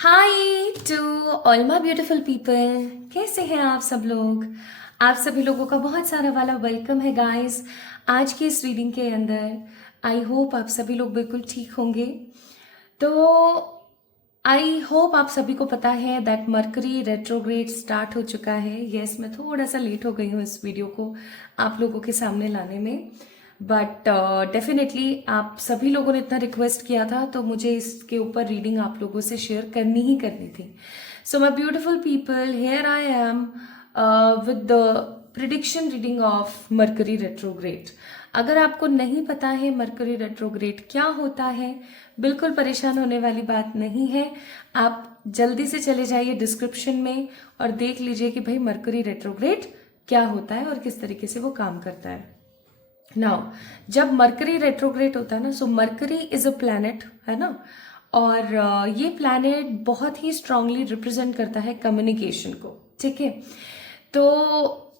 Hi to all my beautiful people. कैसे हैं आप सब लोग? आप सभी लोगों का बहुत सारा वाला वेलकम है गाइस आज की इस रीडिंग के अंदर। आई होप आप सभी लोग बिल्कुल ठीक होंगे। तो आई होप आप सभी को पता है दैट मरकरी रेट्रोग्रेड स्टार्ट हो चुका है। यस, मैं थोड़ा सा लेट हो गई हूँ इस वीडियो को आप लोगों के सामने लाने में, बट डेफिनेटली आप सभी लोगों ने इतना रिक्वेस्ट किया था तो मुझे इसके ऊपर रीडिंग आप लोगों से शेयर करनी ही करनी थी। सो my beautiful people, here I am with the prediction reading of mercury retrograde. अगर आपको नहीं पता है मरकरी रेट्रोग्रेड क्या होता है, बिल्कुल परेशान होने वाली बात नहीं है। आप जल्दी से चले जाइए डिस्क्रिप्शन में और देख लीजिए कि भाई मरकरी रेट्रोग्रेड क्या होता है और किस तरीके से वो काम करता है। नाउ जब मरकरी रेट्रोग्रेड होता है ना, सो मरकरी इज अ प्लैनेट, है ना, और ये प्लैनेट बहुत ही स्ट्रांगली रिप्रेजेंट करता है कम्युनिकेशन को। ठीक है, तो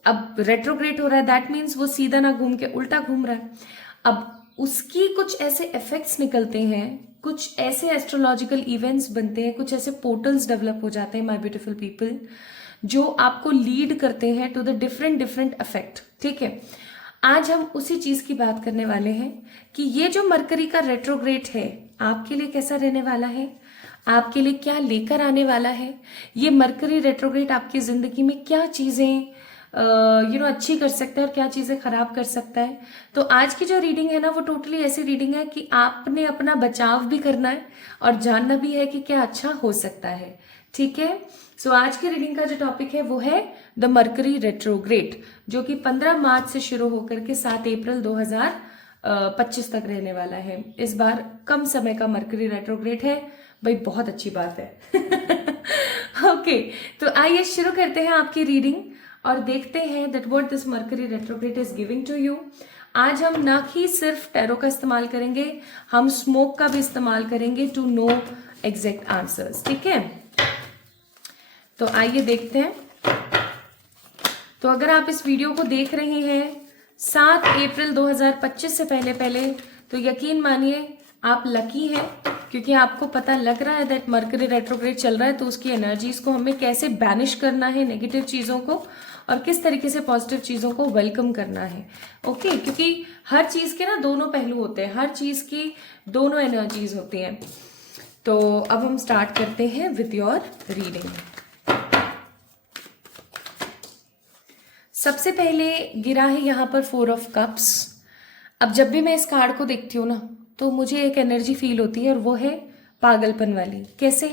अब रेट्रोग्रेड हो रहा है, दैट मीन्स वो सीधा ना घूम के उल्टा घूम रहा है। अब उसकी कुछ ऐसे इफेक्ट्स निकलते हैं, कुछ ऐसे एस्ट्रोलॉजिकल इवेंट्स बनते हैं, कुछ ऐसे पोर्टल्स डेवलप हो जाते हैं माय ब्यूटीफुल पीपल, जो आपको लीड करते हैं to the different different effect. ठीक है, आज हम उसी चीज की बात करने वाले हैं कि ये जो मरकरी का रेट्रोग्रेड है आपके लिए कैसा रहने वाला है, आपके लिए क्या लेकर आने वाला है। ये मरकरी रेट्रोग्रेड आपकी जिंदगी में क्या चीजें अच्छी कर सकता है और क्या चीजें खराब कर सकता है। तो आज की जो रीडिंग है ना, वो टोटली ऐसी रीडिंग है कि आपने अपना बचाव भी करना है और जानना भी है कि क्या अच्छा हो सकता है। ठीक है, सो आज की रीडिंग का जो टॉपिक है वो है द मरकरी रेट्रोग्रेड, जो कि 15 मार्च से शुरू होकर के 7 अप्रैल 2025 तक रहने वाला है। इस बार कम समय का मरकरी रेट्रोग्रेड है भाई, बहुत अच्छी बात है। ओके, तो आइए शुरू करते हैं आपकी रीडिंग और देखते हैं that what this Mercury retrograde is giving to you. आज हम ना ही सिर्फ टैरो का इस्तेमाल करेंगे, हम स्मोक का भी इस्तेमाल करेंगे टू नो एग्जैक्ट आंसर्स। ठीक है, तो आइए देखते हैं। तो अगर आप इस वीडियो को देख रहे हैं 7 अप्रैल 2025 से पहले पहले, तो यकीन मानिए आप लकी हैं, क्योंकि आपको पता लग रहा है दैट मरकरी रेट्रोग्रेड चल रहा है, तो उसकी एनर्जीज को हमें कैसे बैनिश करना है, नेगेटिव चीजों को, और किस तरीके से पॉजिटिव चीजों को वेलकम करना है। ओके, क्योंकि हर चीज के ना दोनों पहलू होते हैं, हर चीज की दोनों एनर्जीज होती हैं। तो अब हम स्टार्ट करते हैं विद योर रीडिंग। सबसे पहले गिरा है यहाँ पर 4 ऑफ कप्स। अब जब भी मैं इस कार्ड को देखती हूँ ना, तो मुझे एक एनर्जी फील होती है और वो है पागलपन वाली। कैसे?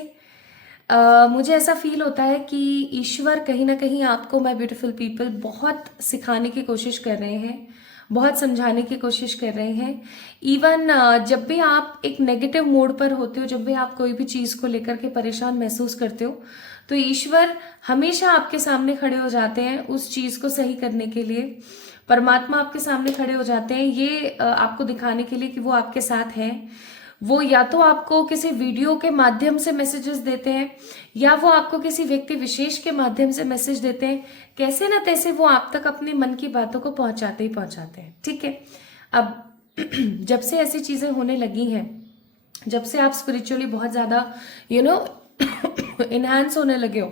मुझे ऐसा फील होता है कि ईश्वर कहीं ना कहीं आपको, माय ब्यूटीफुल पीपल, बहुत सिखाने की कोशिश कर रहे हैं, बहुत समझाने की कोशिश कर रहे हैं। इवन जब भी आप एक नेगेटिव मोड पर होते हो, जब भी आप कोई भी चीज को लेकर के परेशान महसूस करते हो, तो ईश्वर हमेशा आपके सामने खड़े हो जाते हैं उस चीज को सही करने के लिए। परमात्मा आपके सामने खड़े हो जाते हैं ये आपको दिखाने के लिए कि वो आपके साथ हैं। वो या तो आपको किसी वीडियो के माध्यम से मैसेजेस देते हैं, या वो आपको किसी व्यक्ति विशेष के माध्यम से मैसेज देते हैं। कैसे ना तैसे वो आप तक अपने मन की बातों को पहुंचाते ही पहुंचाते हैं। ठीक है, अब जब से ऐसी चीजें होने लगी हैं, जब से आप स्पिरिचुअली बहुत ज्यादा इनहांस होने लगे हो,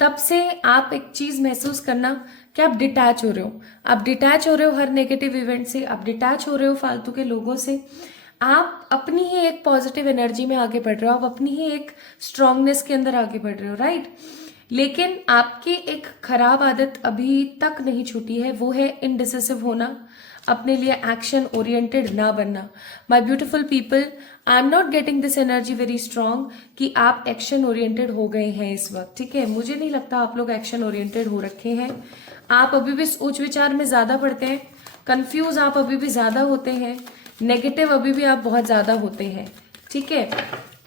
तब से आप एक चीज महसूस करना कि आप डिटैच हो रहे हो। आप डिटैच हो रहे हो हर नेगेटिव इवेंट से, आप डिटैच हो रहे हो फालतू के लोगों से। आप अपनी ही एक पॉजिटिव एनर्जी में आगे बढ़ रहे हो, आप अपनी ही एक स्ट्रांगनेस के अंदर आगे बढ़ रहे हो, राइट। लेकिन आपकी एक खराब आदत अभी तक नहीं छूटी है, वो है इनडिसिसिव होना, अपने लिए एक्शन ओरिएंटेड ना बनना। My beautiful people, I am not getting this energy very strong कि आप एक्शन ओरिएंटेड हो गए हैं इस वक्त। ठीक है, मुझे नहीं लगता आप लोग एक्शन ओरिएंटेड हो रखे हैं। आप अभी भी सोच विचार में ज्यादा पड़ते हैं, कंफ्यूज आप अभी भी ज्यादा होते हैं, नेगेटिव अभी भी आप बहुत ज्यादा होते हैं। ठीक है,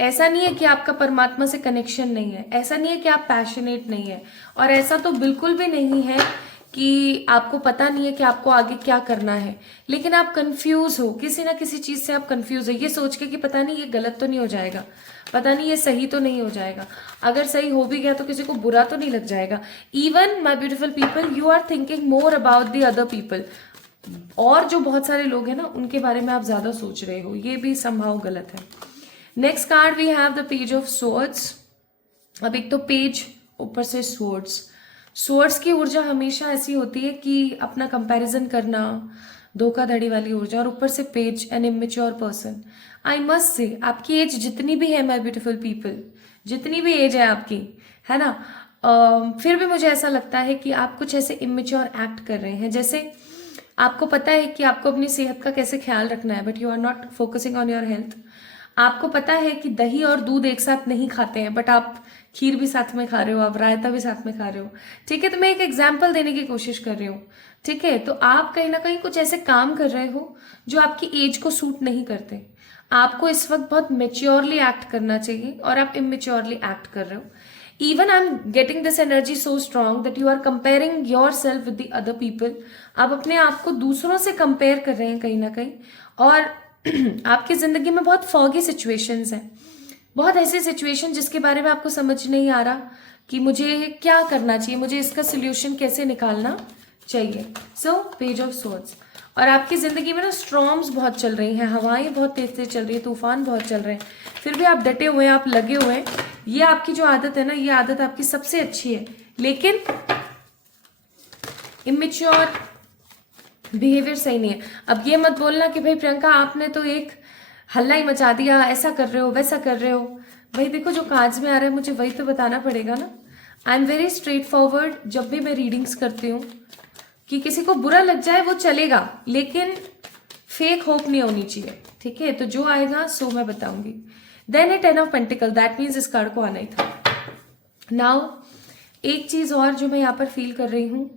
ऐसा नहीं है कि आपका परमात्मा से कनेक्शन नहीं है, ऐसा नहीं है कि आप पैशनेट नहीं है, और ऐसा तो बिल्कुल भी नहीं है कि आपको पता नहीं है कि आपको आगे क्या करना है। लेकिन आप कंफ्यूज हो, किसी ना किसी चीज से आप कंफ्यूज हो, ये सोच के कि पता नहीं ये गलत तो नहीं हो जाएगा, पता नहीं ये सही तो नहीं हो जाएगा, अगर सही हो भी गया तो किसी को बुरा तो नहीं लग जाएगा। Even my beautiful people, you are thinking more about the other people, और जो बहुत सारे लोग हैं ना उनके बारे में आप ज्यादा सोच रहे हो, ये भी संभाव गलत है। Next card we have the page of swords. अब एक तो पेज, ऊपर से स्वॉर्ड्स। स्वॉर्ड्स की ऊर्जा हमेशा ऐसी होती है कि अपना कंपैरिजन करना, धोखाधड़ी वाली ऊर्जा, और ऊपर से page, an immature person. I must say आपकी एज जितनी भी है माय ब्यूटीफुल पीपल, जितनी भी एज है आपकी, है ना, फिर भी मुझे ऐसा लगता है कि आप कुछ ऐसे इमेच्योर एक्ट कर रहे हैं, जैसे आपको पता है कि आपको अपनी सेहत का कैसे ख्याल रखना है, but you are not focusing on your health. आपको पता है कि दही और दूध एक साथ नहीं खाते हैं, बट आप खीर भी साथ में खा रहे हो, आप रायता भी साथ में खा रहे हो। ठीक है, तो मैं एक एग्जाम्पल देने की कोशिश कर रही हूँ। ठीक है, तो आप कहीं ना कहीं कुछ ऐसे काम कर रहे हो जो आपकी एज को सूट नहीं करते। आपको इस वक्त बहुत मेच्योरली एक्ट करना चाहिए और आप इमेच्योरली एक्ट कर रहे हो। even I'm getting this energy so strong that you are comparing yourself with the other people। आप अपने आप को दूसरों से कंपेयर कर रहे हैं कहीं ना कहीं, और आपकी जिंदगी में बहुत फॉगी सिचुएशंस हैं, बहुत ऐसी सिचुएशन जिसके बारे में आपको समझ नहीं आ रहा कि मुझे क्या करना चाहिए, मुझे इसका सोल्यूशन कैसे निकालना चाहिए। So page of swords. और आपकी जिंदगी में ना स्ट्रॉम्स बहुत चल रही हैं, हवाएं बहुत तेज तेज चल रही है, तूफान बहुत चल रहे हैं, फिर भी आप डटे हुए हैं, आप लगे हुए हैं। ये आपकी जो आदत है ना, ये आदत आपकी सबसे अच्छी है, लेकिन इमेच्योर बिहेवियर सही नहीं है। अब ये मत बोलना कि भाई प्रियंका आपने तो एक हल्ला ही मचा दिया, ऐसा कर रहे हो वैसा कर रहे हो। भाई देखो, जो काज में आ रहा है मुझे वही तो बताना पड़ेगा ना। I am very straight forward जब भी मैं रीडिंग्स करती हूँ, कि किसी को बुरा लग जाए वो चलेगा, लेकिन फेक होप नहीं होनी चाहिए। ठीक है, तो जो आएगा सो मैं बताऊंगी। Then a 10 of pentacle, that means इस कार्ड को आना ही था। नाउ एक चीज और जो मैं यहाँ पर फील कर रही हूँ,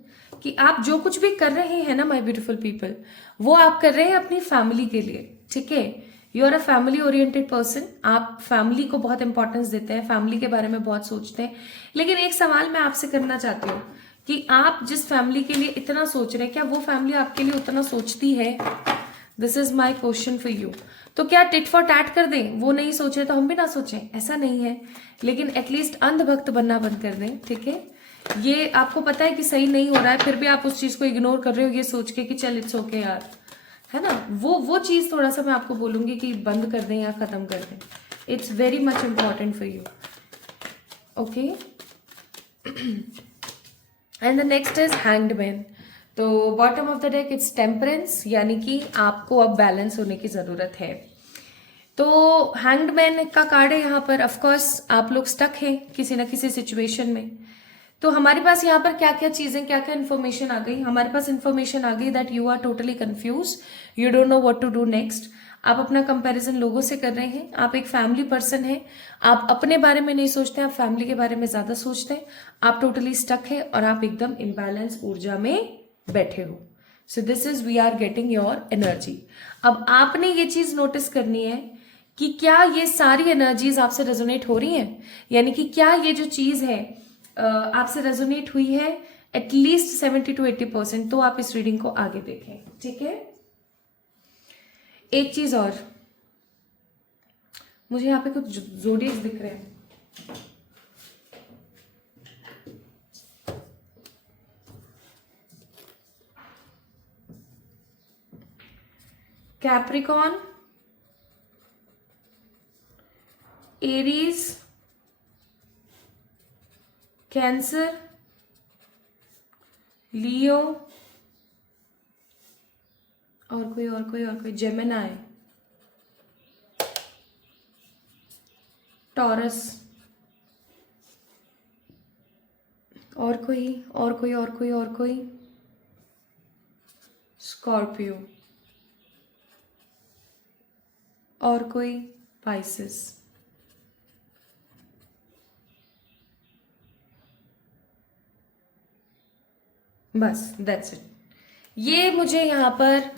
कि आप जो कुछ भी कर रहे हैं ना माय ब्यूटीफुल पीपल, वो आप कर रहे हैं अपनी फैमिली के लिए। ठीक है, you are a family oriented person, आप फैमिली को बहुत इंपॉर्टेंस देते हैं, फैमिली के बारे में बहुत सोचते हैं। लेकिन एक सवाल मैं आपसे करना चाहती हूँ कि आप जिस फैमिली के लिए इतना सोच रहे हैं, क्या वो फैमिली आपके लिए उतना सोचती है? This is my question for you. तो क्या टिट फॉर टैट कर दें, वो नहीं सोचे तो हम भी ना सोचें? ऐसा नहीं है, लेकिन एटलीस्ट अंधभक्त बनना बंद कर दें। ठीक है, ये आपको पता है कि सही नहीं हो रहा है, फिर भी आप उस चीज को इग्नोर कर रहे हो ये सोच के कि चल इट्स ओके यार, है ना। वो चीज थोड़ा सा मैं आपको बोलूंगी कि बंद कर दें या खत्म कर दें। It's very much important for you. Okay, and the next is hanged man. तो bottom of the deck it's temperance, यानी कि आपको अब बैलेंस होने की जरूरत है। तो हैंग्ड मैन का कार्ड है यहाँ पर। ऑफकोर्स आप लोग स्टक हैं किसी ना किसी सिचुएशन में। तो हमारे पास यहाँ पर क्या क्या चीजें, क्या क्या इन्फॉर्मेशन आ गई? हमारे पास इन्फॉर्मेशन आ गई that you are totally confuse, you don't know what to do next. आप अपना कंपैरिजन लोगों से कर रहे हैं, आप एक फैमिली पर्सन हैं, आप अपने बारे में नहीं सोचते, आप फैमिली के बारे में ज्यादा सोचते हैं, आप टोटली स्टक है और आप एकदम इम्बैलेंस ऊर्जा में बैठे हो। So this is we are getting your energy. अब आपने ये चीज नोटिस करनी है कि क्या ये सारी एनर्जीज आपसे रेजोनेट हो रही हैं, यानी कि क्या ये जो चीज है आपसे रेजोनेट हुई है एटलीस्ट 70 to 80%, तो आप इस रीडिंग को आगे देखें। ठीक है, एक चीज और, मुझे यहाँ पे कुछ जोडियक्स दिख रहे हैं। कैप्रिकॉन, एरीज, कैंसर, लियो, और कोई जेमिनाई, टॉरस, और कोई स्कॉर्पियो, और कोई पाइसेस। बस दैट्स इट। ये मुझे यहाँ पर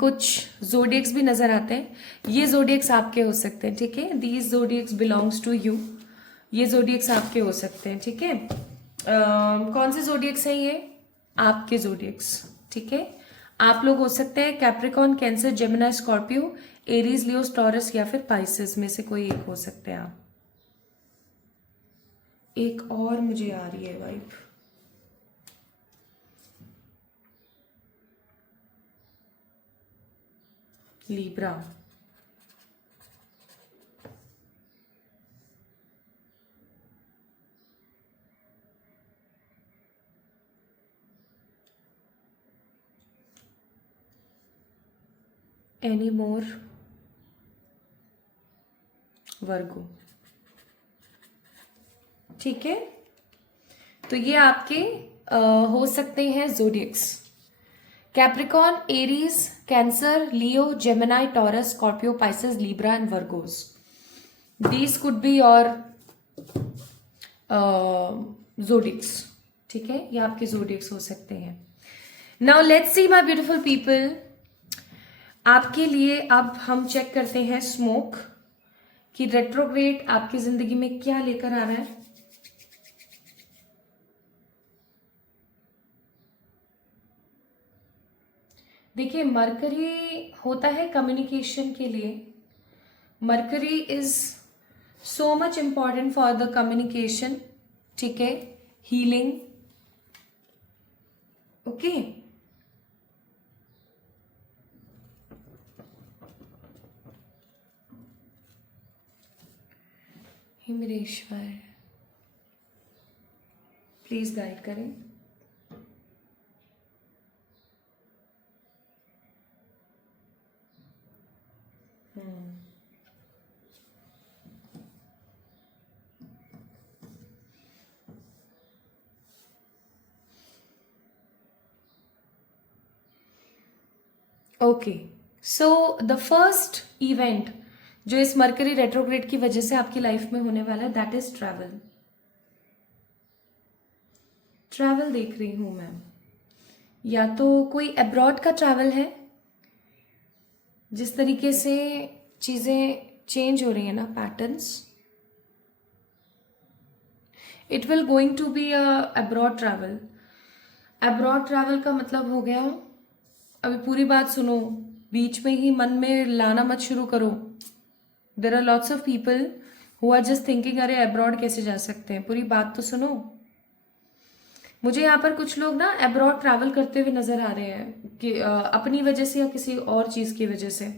कुछ जोडियक्स भी नजर आते हैं। ये जोडियक्स आपके हो सकते हैं। ठीक है, these zodiacs belongs to you. ये जोडियक्स आपके हो सकते हैं। ठीक है, कौन से जोडियक्स हैं ये? आपके जोडियक्स। ठीक है, आप लोग हो सकते हैं Capricorn, Cancer, Gemini, Scorpio, Aries, Leo, Taurus या फिर पाइसेस में से कोई एक हो सकते हैं आप। एक और मुझे आ रही है वाइब, लीब्रा। एनी मोर वर्गो। ठीक है, तो ये आपके हो सकते हैं जोडियक्स। Capricorn, Aries, cancer, Leo, Gemini, taurus, Scorpio, Pisces, Libra and Virgo's. These could be your जोडियक्स। ठीक है, ये आपके जोडियक्स हो सकते हैं। Now let's see my beautiful people, आपके लिए अब हम चेक करते हैं स्मोक कि रेट्रोग्रेड आपकी जिंदगी में क्या लेकर आ रहा है। देखिए, मरकरी होता है कम्युनिकेशन के लिए। Mercury is so much important for the communication. ठीक है, हीलिंग। ओके, हिमरेश्वर प्लीज गाइड करें। Okay, so the first event जो इस मरकरी रेट्रोग्रेड की वजह से आपकी लाइफ में होने वाला है, दैट इज ट्रैवल। ट्रैवल देख रही हूं मैं, या तो कोई अब्रॉड का ट्रैवल है। जिस तरीके से चीजें चेंज हो रही है ना, patterns, it will going to be a abroad travel. Abroad travel का मतलब हो गया, अभी पूरी बात सुनो, बीच में ही मन में लाना मत शुरू करो। There are lots of people who are just thinking अरे अब्रॉड कैसे जा सकते हैं, पूरी बात तो सुनो। मुझे यहाँ पर कुछ लोग ना अब्रॉड ट्रैवल करते हुए नजर आ रहे हैं कि अपनी वजह से या किसी और चीज की वजह से।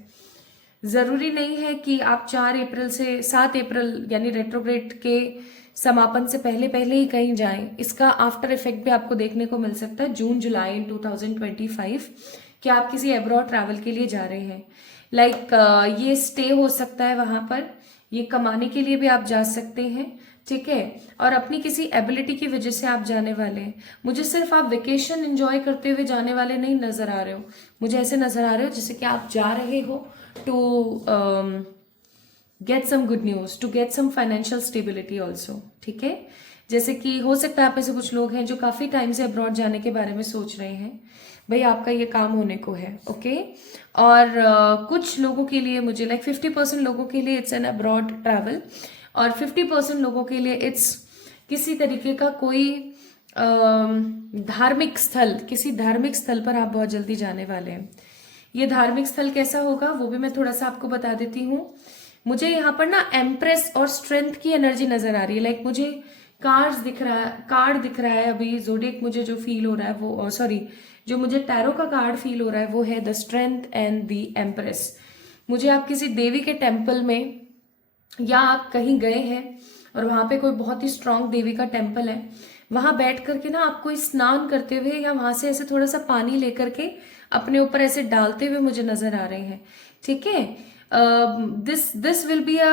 जरूरी नहीं है कि आप 4 अप्रैल से 7 अप्रैल यानी रेट्रोग्रेड के समापन से पहले पहले ही कहीं जाएं। इसका आफ्टर इफेक्ट भी आपको देखने को मिल सकता है जून जुलाई 2025 कि आप किसी अब्रॉड ट्रैवल के लिए जा रहे हैं। लाइक ये स्टे हो सकता है वहां पर, ये कमाने के लिए भी आप जा सकते हैं। ठीक है, और अपनी किसी एबिलिटी की वजह से आप जाने वाले हैं। मुझे सिर्फ आप वेकेशन एंजॉय करते हुए जाने वाले नहीं नजर आ रहे हो, मुझे ऐसे नजर आ रहे हो जैसे कि आप जा रहे हो to get some good news, to get some financial stability also. ठीक है, जैसे कि हो सकता है आप में से कुछ लोग हैं जो काफी टाइम से अब्रॉड जाने के बारे में सोच रहे हैं, भाई आपका ये काम होने को है। ओके, और कुछ लोगों के लिए मुझे लाइक 50% लोगों के लिए इट्स एन अब्रॉड ट्रैवल, और 50% लोगों के लिए इट्स किसी तरीके का कोई धार्मिक स्थल, किसी धार्मिक स्थल पर आप बहुत जल्दी जाने वाले हैं। ये धार्मिक स्थल कैसा होगा वो भी मैं थोड़ा सा आपको बता देती हूँ। मुझे यहाँ पर ना एम्प्रेस और स्ट्रेंथ की एनर्जी नजर आ रही है। लाइक मुझे कार्ड दिख रहा है अभी, जोडियक मुझे जो फील हो रहा है वो सॉरी जो मुझे टैरो का कार्ड फील हो रहा है वो है the strength and the empress. मुझे आप किसी देवी के टेम्पल में, या आप कहीं गए हैं और वहां पे कोई बहुत ही स्ट्रांग देवी का टेम्पल है, वहां बैठ करके ना आप कोई स्नान करते हुए या वहां से ऐसे थोड़ा सा पानी लेकर के अपने ऊपर ऐसे डालते हुए मुझे नजर आ रहे हैं। ठीक है, this will be a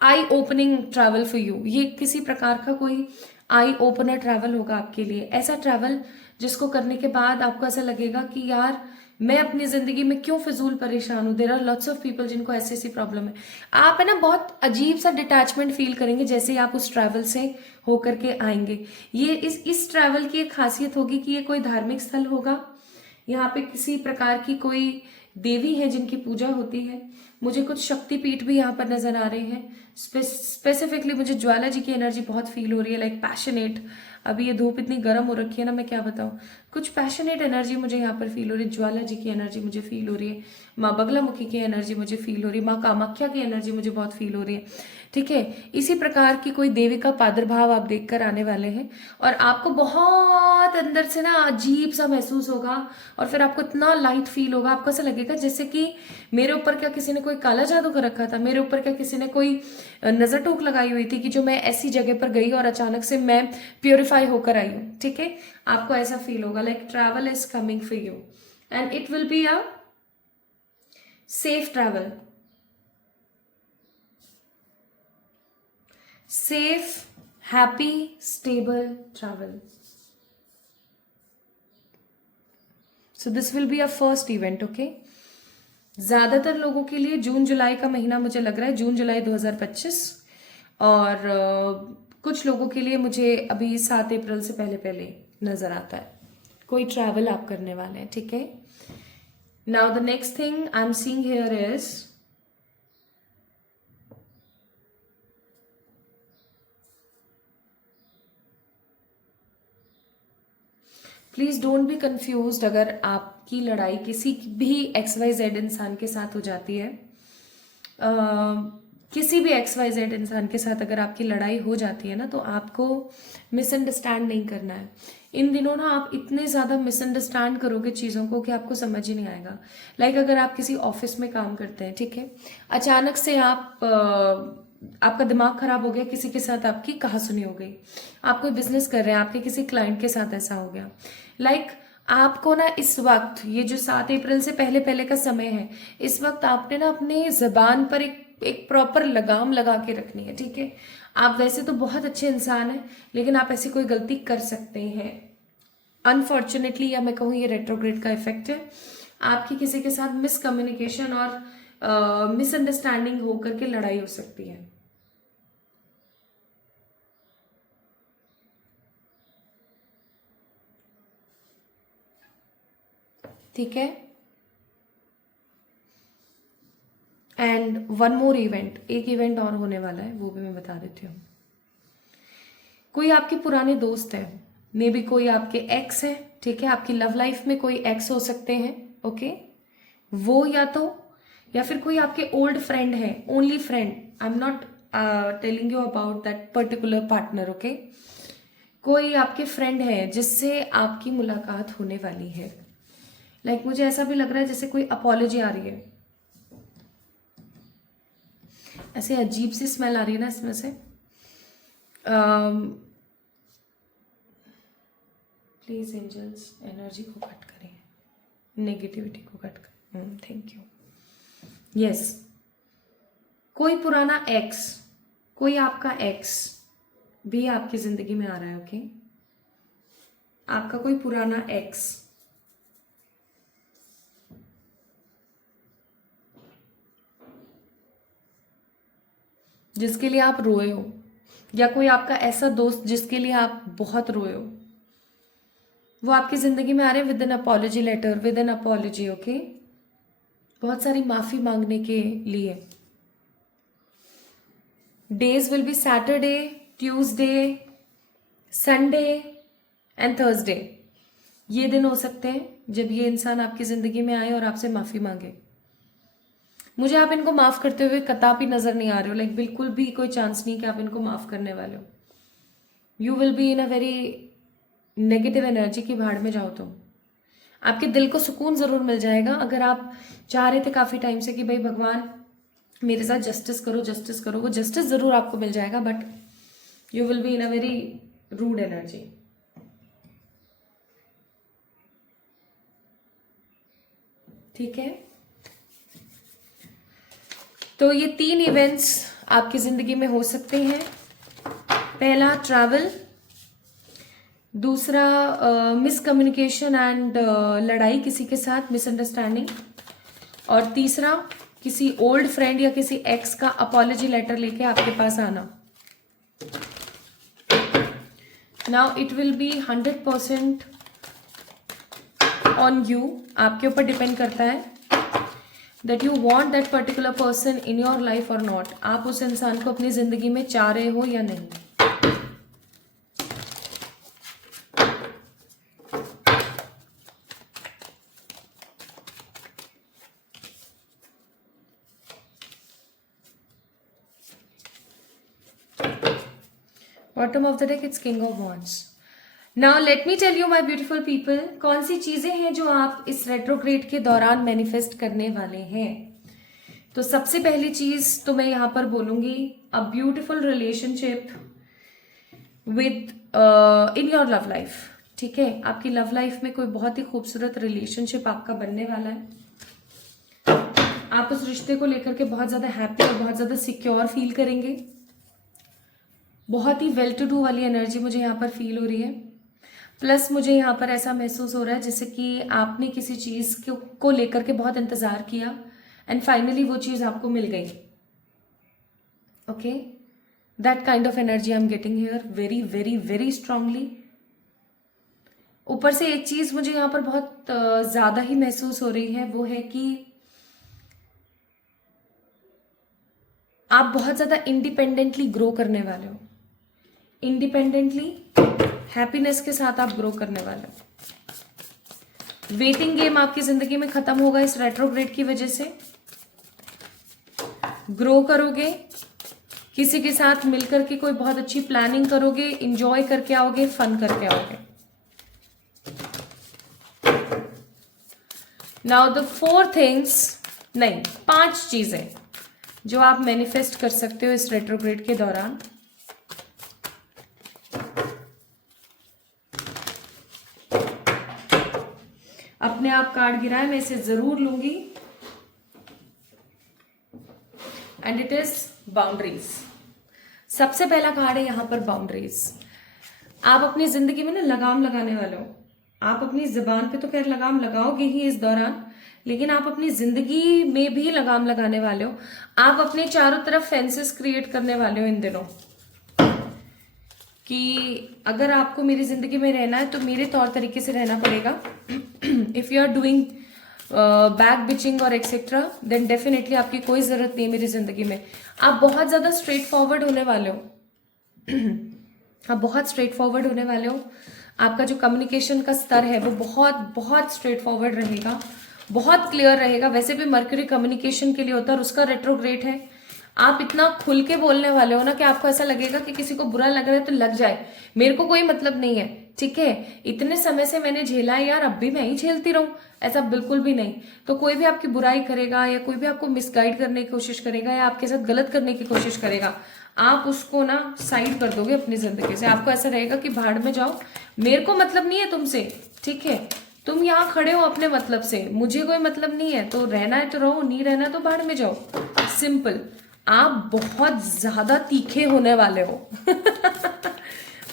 I opening travel for you. ये किसी प्रकार का कोई आई ओपनर ट्रैवल होगा आपके लिए। ऐसा ट्रैवल जिसको करने के बाद आपको ऐसा लगेगा कि यार मैं अपनी जिंदगी में क्यों फिजूल परेशान हूँ। There are lots of people जिनको ऐसी ऐसी प्रॉब्लम है। आप है ना बहुत अजीब सा डिटैचमेंट फील करेंगे जैसे ही आप उस ट्रैवल से होकर के आएंगे। ये इस ट्रैवल की एक खासियत होगी कि ये कोई धार्मिक स्थल होगा, यहाँ पे किसी प्रकार की कोई देवी है जिनकी पूजा होती है। मुझे कुछ शक्तिपीठ भी यहाँ पर नजर आ रहे हैं। स्पेसिफिकली मुझे ज्वाला जी की एनर्जी बहुत फील हो रही है, लाइक पैशनेट। अभी ये धूप इतनी गर्म हो रखी है ना, मैं क्या बताऊं, कुछ पैशनेट एनर्जी मुझे यहाँ पर फील हो रही है। ज्वाला जी की एनर्जी मुझे फील हो रही है, माँ बगलामुखी की एनर्जी मुझे फील हो रही है, माँ कामाख्या की एनर्जी मुझे बहुत फील हो रही है। ठीक है, इसी प्रकार की कोई देवी का प्रादुर्भाव आप देखकर आने वाले हैं और आपको बहुत अंदर से ना अजीब सा महसूस होगा और फिर आपको इतना लाइट फील होगा। आपको ऐसा लगेगा जैसे कि मेरे ऊपर क्या किसी ने कोई काला जादू कर रखा था, मेरे ऊपर क्या किसी ने कोई नजर टोक लगाई हुई थी कि जो मैं ऐसी जगह पर गई और अचानक से मैं प्योरीफाई होकर आई हूँ। ठीक है, आपको ऐसा फील होगा like travel is coming for you and it will be a safe travel, safe, happy, stable travel. So this will be a first event, okay? ज़्यादातर लोगों के लिए जून जुलाई का महीना मुझे लग रहा है, जून जुलाई 2025, और कुछ लोगों के लिए मुझे अभी 7 अप्रैल से पहले पहले नज़र आता है कोई ट्रैवल आप करने वाले हैं, ठीक है? Now the next thing I am seeing here is please don't be confused अगर आपकी लड़ाई किसी भी XYZ इंसान के साथ हो जाती है। किसी भी XYZ इंसान के साथ अगर आपकी लड़ाई हो जाती है ना, तो आपको मिसअंडरस्टैंड नहीं करना है। इन दिनों ना आप इतने ज़्यादा मिसअंडरस्टैंड करोगे चीज़ों को कि आपको समझ ही नहीं आएगा। लाइक अगर आप किसी ऑफिस में काम करते हैं, ठीक है, अचानक से आपका दिमाग खराब हो गया, किसी के साथ आपकी कहासुनी हो गई, आप कोई बिजनेस कर रहे हैं, आपके किसी क्लाइंट के साथ ऐसा हो गया। लाइक आपको ना इस वक्त, ये जो 7 अप्रैल से पहले पहले का समय है, इस वक्त आपने ना अपने जबान पर एक प्रॉपर लगाम लगा के रखनी है, ठीक है? आप वैसे तो बहुत अच्छे इंसान हैं, लेकिन आप ऐसी कोई गलती कर सकते हैं अनफॉर्चुनेटली, या मैं कहूँ ये रेट्रोग्रेड का इफेक्ट है। आपकी किसी के साथ मिसकम्युनिकेशन और मिसअंडरस्टैंडिंग होकर के लड़ाई हो सकती है। ठीक है? एंड वन मोर इवेंट, एक इवेंट और होने वाला है, वो भी मैं बता देती हूँ। कोई आपके पुराने दोस्त है, मे बी कोई आपके एक्स है, ठीक है? आपकी लव लाइफ में कोई एक्स हो सकते हैं, ओके? वो या फिर कोई आपके ओल्ड फ्रेंड है, only friend, I am not telling you about that particular partner, okay? कोई आपके फ्रेंड है जिससे आपकी मुलाकात होने वाली है। लाइक मुझे ऐसा भी लग रहा है जैसे कोई अपॉलॉजी आ रही है, ऐसे अजीब सी स्मेल आ रही है ना इसमें से। प्लीज एंजल्स एनर्जी को कट करें, नेगेटिविटी को कट करें, थैंक यू। यस, कोई पुराना एक्स, कोई आपका एक्स भी आपकी जिंदगी में आ रहा है, ओके? आपका कोई पुराना एक्स, जिसके लिए आप रोए हो, या कोई आपका ऐसा दोस्त जिसके लिए आप बहुत रोए हो, वो आपकी जिंदगी में आ रहे हैं with an apology letter, with an apology, okay? बहुत सारी माफी मांगने के लिए। Days will be Saturday, Tuesday, Sunday and Thursday. ये दिन हो सकते हैं जब ये इंसान आपकी जिंदगी में आए और आपसे माफी मांगे। मुझे आप इनको माफ करते हुए कदापि नजर नहीं आ रहे हो, लाइक बिल्कुल भी कोई चांस नहीं कि आप इनको माफ करने वाले हो। You will be in a very negative energy की भाड़ में जाओ तुम। आपके दिल को सुकून जरूर मिल जाएगा अगर आप चाह रहे थे काफी टाइम से कि भाई भगवान मेरे साथ जस्टिस करो, जस्टिस करो, वो जस्टिस जरूर आपको मिल जाएगा, but you will be in a very rude energy. ठीक है? तो ये 3 इवेंट्स आपकी जिंदगी में हो सकते हैं। पहला ट्रैवल, दूसरा मिसकम्युनिकेशन एंड लड़ाई किसी के साथ, मिसअंडरस्टैंडिंग, और तीसरा किसी ओल्ड फ्रेंड या किसी एक्स का अपॉलॉजी लेटर लेके आपके पास आना। Now it will be 100% on you, आपके ऊपर डिपेंड करता है that you want that particular person in your life or not। आप उस इंसान को अपनी जिंदगी में चाह रहे हो या नहीं। Bottom of the deck, it's King of Wands। Now let me tell you my beautiful people, कौन सी चीजें हैं जो आप इस रेट्रोग्रेड के दौरान मैनिफेस्ट करने वाले हैं। तो सबसे पहली चीज तो मैं यहाँ पर बोलूंगी, a beautiful relationship with in your love life. ठीक है? आपकी लव लाइफ में कोई बहुत ही खूबसूरत रिलेशनशिप आपका बनने वाला है। आप उस रिश्ते को लेकर के बहुत ज़्यादा हैप्पी और बहुत ज़्यादा सिक्योर फील करेंगे। बहुत ही वेल टू डू वाली एनर्जी मुझे यहाँ पर फील हो रही है। प्लस मुझे यहाँ पर ऐसा महसूस हो रहा है जैसे कि आपने किसी चीज़ को लेकर के बहुत इंतज़ार किया एंड फाइनली वो चीज़ आपको मिल गई। Okay, that kind of energy I am getting here very very very strongly. ऊपर से एक चीज़ मुझे यहाँ पर बहुत ज़्यादा ही महसूस हो रही है, वो है कि आप बहुत ज़्यादा इंडिपेंडेंटली ग्रो करने वाले हो। इंडिपेंडेंटली हैप्पीनेस के साथ आप ग्रो करने वाले हो। वेटिंग गेम आपकी जिंदगी में खत्म होगा इस रेट्रोग्रेड की वजह से। ग्रो करोगे, किसी के साथ मिलकर के कोई बहुत अच्छी प्लानिंग करोगे, इंजॉय करके आओगे, फन करके आओगे। नाउ द 4 थिंग्स, नहीं 5 चीजें जो आप मैनिफेस्ट कर सकते हो इस रेट्रोग्रेड के दौरान। अपने आप कार्ड गिराए, मैं इसे जरूर लूंगी। And it is boundaries. सबसे पहला कार्ड है यहां पर बाउंड्रीज। आप अपनी जिंदगी में ना लगाम लगाने वाले हो। आप अपनी जुबान पे तो खैर लगाम लगाओगे ही इस दौरान, लेकिन आप अपनी जिंदगी में भी लगाम लगाने वाले हो। आप अपने चारों तरफ फेंसेस क्रिएट करने वाले हो इन दिनों कि अगर आपको मेरी जिंदगी में रहना है तो मेरे तौर तरीके से रहना पड़ेगा। If you are doing back bitching और एक्सेट्रा, देन डेफिनेटली आपकी कोई जरूरत नहीं है मेरी जिंदगी में। आप बहुत ज्यादा स्ट्रेट फॉरवर्ड होने वाले हो। आप बहुत स्ट्रेट फॉरवर्ड होने वाले हो। आपका जो कम्युनिकेशन का स्तर है वो बहुत बहुत स्ट्रेट फॉरवर्ड रहेगा, बहुत क्लियर रहेगा। वैसे भी मर्क्यूरी कम्युनिकेशन के लिए होता है और उसका रेट्रोग्रेड है। आप इतना खुल के बोलने वाले हो ना कि आपको ऐसा लगेगा कि किसी को बुरा लग रहा है तो लग जाए, मेरे को कोई मतलब नहीं है, ठीक है, इतने समय से मैंने झेला है यार, अब भी मैं ही झेलती रहूं, ऐसा बिल्कुल भी नहीं। तो कोई भी आपकी बुराई करेगा या कोई भी आपको मिसगाइड करने की कोशिश करेगा या आपके साथ गलत करने की कोशिश करेगा, आप उसको ना साइड कर दोगे अपनी जिंदगी से। आपको ऐसा रहेगा कि भाड़ में जाओ, मेरे को मतलब नहीं है तुमसे, ठीक है, तुम यहाँ खड़े हो अपने मतलब से, मुझे कोई मतलब नहीं है। तो रहना है तो रहो, नहीं रहना तो भाड़ में जाओ, सिंपल। आप बहुत ज्यादा तीखे होने वाले हो।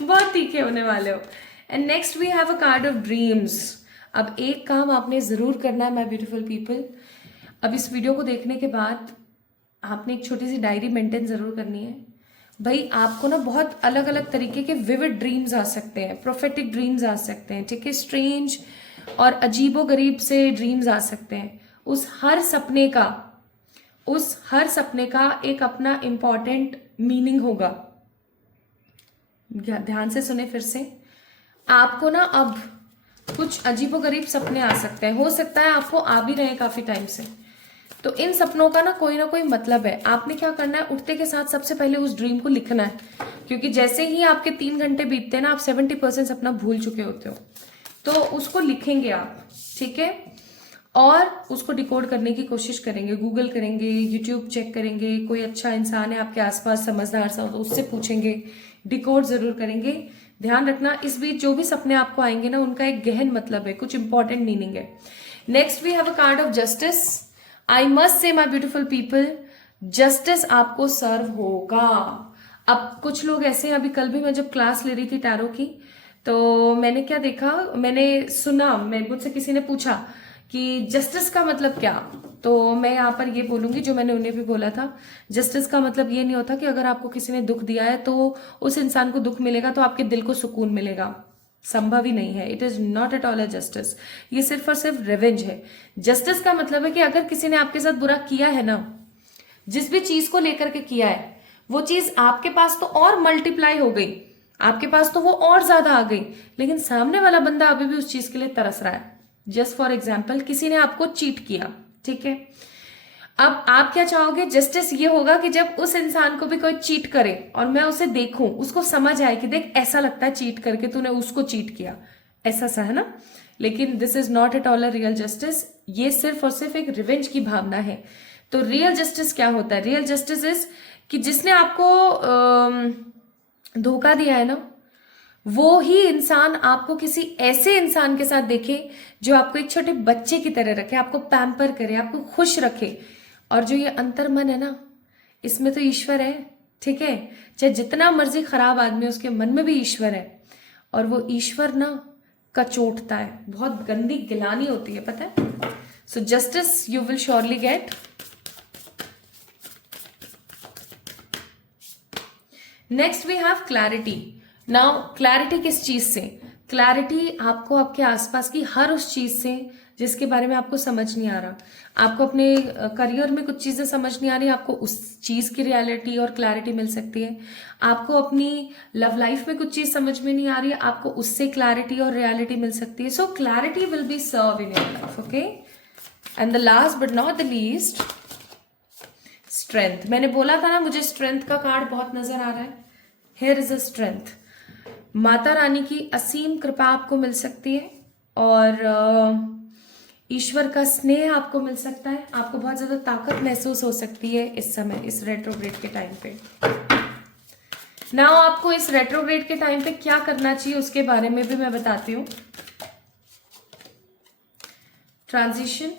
बहुत तीखे होने वाले हो। And next we have a card of dreams. अब एक काम आपने जरूर करना है माय ब्यूटीफुल पीपल। अब इस वीडियो को देखने के बाद आपने एक छोटी सी डायरी मेंटेन जरूर करनी है। भाई आपको ना बहुत अलग अलग तरीके के विविड ड्रीम्स आ सकते हैं, प्रोफेटिक ड्रीम्स आ सकते हैं, ठीक है, स्ट्रेंज और अजीबो गरीब से ड्रीम्स आ सकते हैं। उस हर सपने का एक अपना इंपॉर्टेंट मीनिंग होगा। ध्यान से सुने फिर से। आपको ना अब कुछ अजीबोगरीब सपने आ सकते हैं, हो सकता है आपको आ भी रहे काफी टाइम से। तो इन सपनों का ना कोई मतलब है। आपने क्या करना है, उठते के साथ सबसे पहले उस ड्रीम को लिखना है, क्योंकि जैसे ही आपके 3 घंटे बीतते हैं ना, आप 70% सपना भूल चुके होते हो। तो उसको लिखेंगे आप, ठीक है, और उसको डिकोड करने की कोशिश करेंगे, गूगल करेंगे, यूट्यूब चेक करेंगे, कोई अच्छा इंसान है आपके आसपास समझदार सा तो उससे पूछेंगे, डिकोड जरूर करेंगे। ध्यान रखना इस बीच जो भी सपने आपको आएंगे ना, उनका एक गहन मतलब है, कुछ इंपॉर्टेंट मीनिंग है। Next we have a card of justice. I must say my beautiful people, justice आपको सर्व होगा। अब कुछ लोग ऐसे हैं, अभी कल भी मैं जब क्लास ले रही थी टैरो की, तो मैंने क्या देखा, मैंने सुना, मुझसे किसी ने पूछा कि जस्टिस का मतलब क्या। तो मैं यहाँ पर ये बोलूंगी जो मैंने उन्हें भी बोला था, जस्टिस का मतलब ये नहीं होता कि अगर आपको किसी ने दुख दिया है तो उस इंसान को दुख मिलेगा तो आपके दिल को सुकून मिलेगा, संभव ही नहीं है। It is not at all a justice. ये सिर्फ और सिर्फ रिवेंज है। जस्टिस का मतलब है कि अगर किसी ने आपके साथ बुरा किया है ना, जिस भी चीज को लेकर के किया है, वो चीज आपके पास तो और मल्टीप्लाई हो गई, आपके पास तो वो और ज्यादा आ गई, लेकिन सामने वाला बंदा अभी भी उस चीज के लिए तरस रहा है। जस्ट फॉर एग्जाम्पल, किसी ने आपको चीट किया, ठीक है, अब आप क्या चाहोगे, जस्टिस ये होगा कि जब उस इंसान को भी कोई चीट करे और मैं उसे देखूं, उसको समझ आए कि देख ऐसा लगता है चीट करके तूने उसको चीट किया, ऐसा सा है ना। लेकिन this is not at all a real justice. ये सिर्फ और सिर्फ एक रिवेंज की भावना है। तो रियल जस्टिस क्या होता है, रियल जस्टिस इज कि जिसने आपको धोखा दिया है ना, वो ही इंसान आपको किसी ऐसे इंसान के साथ देखे जो आपको एक छोटे बच्चे की तरह रखे, आपको पैम्पर करे, आपको खुश रखे, और जो ये अंतर्मन है ना, इसमें तो ईश्वर है, ठीक है। चाहे जितना मर्जी खराब आदमी है, उसके मन में भी ईश्वर है, और वो ईश्वर ना कचोटता है, बहुत गंदी गिलानी होती है, पता है। So justice you will surely get. Next we have clarity. Now clarity किस चीज से? क्लैरिटी आपको आपके आसपास की हर उस चीज से जिसके बारे में आपको समझ नहीं आ रहा। आपको अपने करियर में कुछ चीजें समझ नहीं आ रही, आपको उस चीज की रियलिटी और क्लैरिटी मिल सकती है। आपको अपनी लव लाइफ में कुछ चीज समझ में नहीं आ रही है, आपको उससे क्लैरिटी और रियलिटी मिल सकती है। So clarity will be serve in your life, okay. And the last but not the least, strength. मैंने बोला था ना, मुझे स्ट्रेंथ का कार्ड बहुत नजर आ रहा है। Here is a strength. Mata Rani की असीम कृपा आपको मिल सकती है, और ईश्वर का स्नेह आपको मिल सकता है। आपको बहुत ज्यादा ताकत महसूस हो सकती है इस समय, इस रेट्रोग्रेड के टाइम पे। नाउ आपको इस रेट्रोग्रेड के टाइम पे क्या करना चाहिए उसके बारे में भी मैं बताती हूँ। Transition,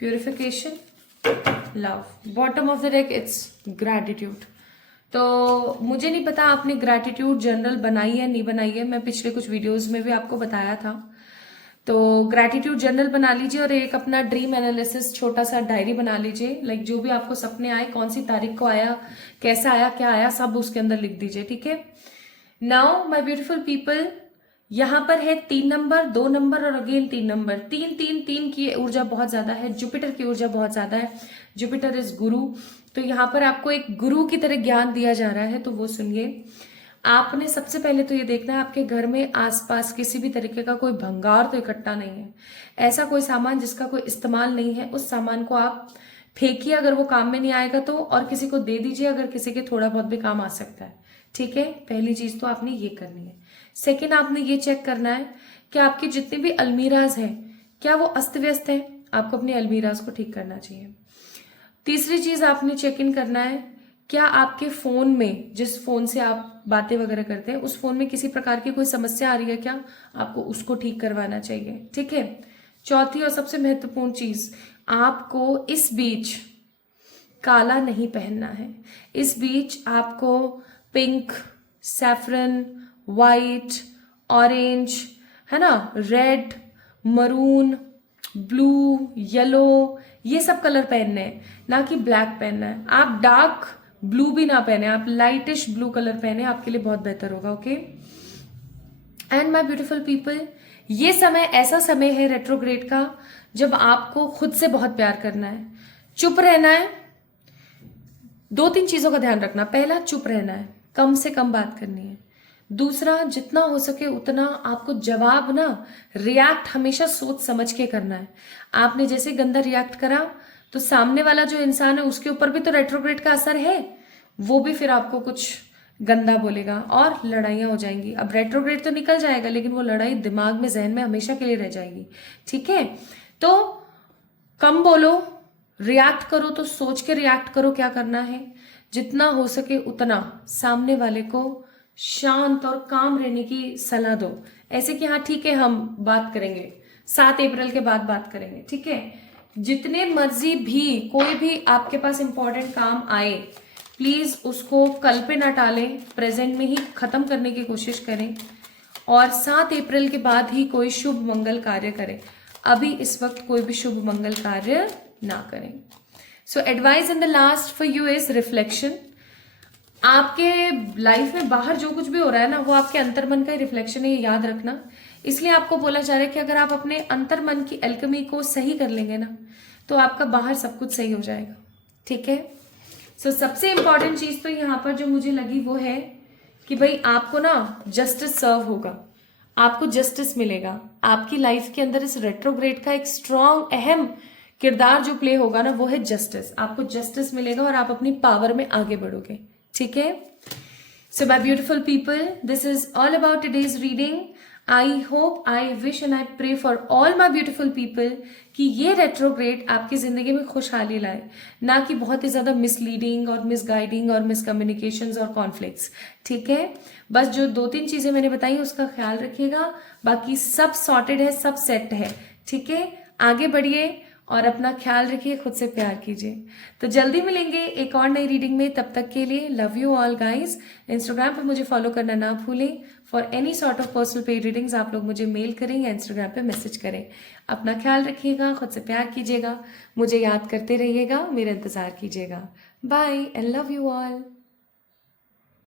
purification, love. Bottom of the deck it's gratitude. तो मुझे नहीं पता आपने ग्रैटिट्यूड जर्नल बनाई है नहीं बनाई है, मैं पिछले कुछ वीडियोस में भी आपको बताया था। तो ग्रैटिट्यूड जर्नल बना लीजिए, और एक अपना ड्रीम एनालिसिस छोटा सा डायरी बना लीजिए। लाइक जो भी आपको सपने आए, कौन सी तारीख को आया, कैसा आया, क्या आया, सब उसके अंदर लिख दीजिए, ठीक है। नाउ माय ब्यूटीफुल पीपल, यहाँ पर है 3 नंबर, 2 नंबर और अगेन 3 नंबर। 3 की ऊर्जा बहुत ज्यादा है, जुपिटर की ऊर्जा बहुत ज्यादा है। जुपिटर इज गुरु, तो यहाँ पर आपको एक गुरु की तरह ज्ञान दिया जा रहा है, तो वो सुनिए। आपने सबसे पहले तो ये देखना है आपके घर में आसपास किसी भी तरीके का कोई भंगार तो इकट्ठा नहीं है। ऐसा कोई सामान जिसका कोई इस्तेमाल नहीं है, उस सामान को आप फेंकिए अगर वो काम में नहीं आएगा तो, और किसी को दे दीजिए अगर किसी के थोड़ा बहुत भी काम आ सकता है, ठीक है। पहली चीज तो आपने ये करनी है। सेकेंड, आपने ये चेक करना है कि आपकी जितनी भी अलमीराज हैं क्या वो अस्त व्यस्त है, आपको अपनी अलमीराज को ठीक करना चाहिए। तीसरी चीज आपने चेक इन करना है, क्या आपके फोन में, जिस फोन से आप बातें वगैरह करते हैं, उस फोन में किसी प्रकार की कोई समस्या आ रही है क्या, आपको उसको ठीक करवाना चाहिए, ठीक है। चौथी और सबसे महत्वपूर्ण चीज, आपको इस बीच काला नहीं पहनना है। इस बीच आपको पिंक, सैफरन, वाइट, ऑरेंज, है ना, रेड, मरून, ब्लू, येलो, ये सब कलर पहनने हैं, ना कि ब्लैक पहनना है। आप डार्क ब्लू भी ना पहने, आप लाइटिश ब्लू कलर पहने, आपके लिए बहुत बेहतर होगा, okay. And my beautiful people, ये समय ऐसा समय है रेट्रोग्रेड का जब आपको खुद से बहुत प्यार करना है, चुप रहना है। 2-3 चीजों का ध्यान रखना। पहला, चुप रहना है, कम से कम बात करनी है। दूसरा, जितना हो सके उतना आपको जवाब ना, रिएक्ट हमेशा सोच समझ के करना है। आपने जैसे गंदा रिएक्ट करा तो सामने वाला जो इंसान है उसके ऊपर भी तो रेट्रोग्रेड का असर है, वो भी फिर आपको कुछ गंदा बोलेगा और लड़ाइयां हो जाएंगी। अब रेट्रोग्रेड तो निकल जाएगा, लेकिन वो लड़ाई दिमाग में, जहन में हमेशा के लिए रह जाएगी, ठीक है। तो कम बोलो, रिएक्ट करो तो सोच के रिएक्ट करो क्या करना है। जितना हो सके उतना सामने वाले को शांत और काम रहने की सलाह दो, ऐसे कि हाँ ठीक है हम बात करेंगे, 7 अप्रैल के बाद बात करेंगे, ठीक है। जितने मर्जी भी कोई भी आपके पास इंपॉर्टेंट काम आए, प्लीज उसको कल पे ना टालें, प्रेजेंट में ही खत्म करने की कोशिश करें, और 7 अप्रैल के बाद ही कोई शुभ मंगल कार्य करें। अभी इस वक्त कोई भी शुभ मंगल कार्य ना करें। So advice in the last for you is reflection. आपके लाइफ में बाहर जो कुछ भी हो रहा है ना, वो आपके अंतर्मन का ही रिफ्लेक्शन है, ये याद रखना। इसलिए आपको बोला जा रहा है कि अगर आप अपने अंतर्मन की एल्केमी को सही कर लेंगे ना, तो आपका बाहर सब कुछ सही हो जाएगा, ठीक है। सो सबसे इंपॉर्टेंट चीज तो यहाँ पर जो मुझे लगी वो है कि भाई आपको ना जस्टिस सर्व होगा, आपको जस्टिस मिलेगा। आपकी लाइफ के अंदर इस रेट्रोग्रेड का एक स्ट्रॉन्ग अहम किरदार जो प्ले होगा ना, वो है जस्टिस। आपको जस्टिस मिलेगा और आप अपनी पावर में आगे बढ़ोगे, ठीक है। So my beautiful people, this is all about today's reading. I hope, I wish and I pray for all my beautiful people कि ये रेट्रोग्रेड आपकी जिंदगी में खुशहाली लाए, ना कि बहुत ही ज्यादा मिसलीडिंग और मिसगाइडिंग और मिसकम्युनिकेशंस और कॉन्फ्लिक्ट्स, ठीक है। बस जो 2-3 चीजें मैंने बताई उसका ख्याल रखिएगा, बाकी सब सॉर्टेड है, सब सेट है, ठीक है। आगे बढ़िए और अपना ख्याल रखिए, खुद से प्यार कीजिए। तो जल्दी मिलेंगे एक और नई रीडिंग में, तब तक के लिए love you all guys. Instagram पे मुझे फॉलो करना ना भूलें। For any sort of personal paid readings आप लोग मुझे मेल करें या इंस्टाग्राम पे मैसेज करें। अपना ख्याल रखिएगा, खुद से प्यार कीजिएगा, मुझे याद करते रहिएगा, मेरा इंतज़ार कीजिएगा। Bye and love you all.